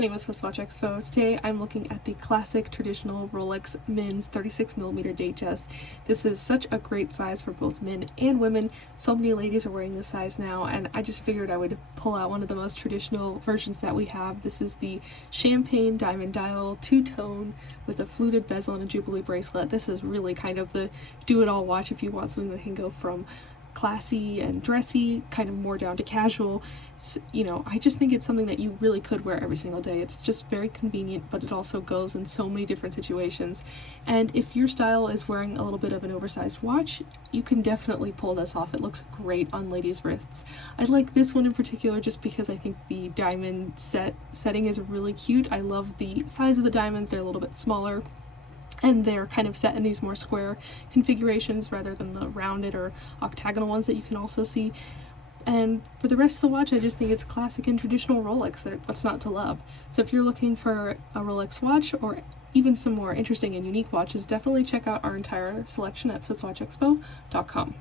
Tiffany with SwissWatchExpo. Today I'm looking at the classic traditional Rolex Min's 36mm Datejust. This is such a great size for both men and women. So many ladies are wearing this size now, and I just figured I would pull out one of the most traditional versions that we have. This is the champagne diamond dial, two-tone with a fluted bezel and a Jubilee bracelet. This is really kind of the do-it-all watch if you want something that can go from classy and dressy, kind of more down to casual. I just think it's something that you really could wear every single day. It's just very convenient, but it also goes in so many different situations. And if your style is wearing a little bit of an oversized watch, you can definitely pull this off. It looks great on ladies' wrists. I like this one in particular just because I think the diamond setting is really cute. I love the size of the diamonds. They're a little bit smaller, and they're kind of set in these more square configurations rather than the rounded or octagonal ones that you can also see. And for the rest of the watch, I just think it's classic and traditional Rolex. What's not to love? So if you're looking for a Rolex watch or even some more interesting and unique watches, definitely check out our entire selection at SwissWatchExpo.com.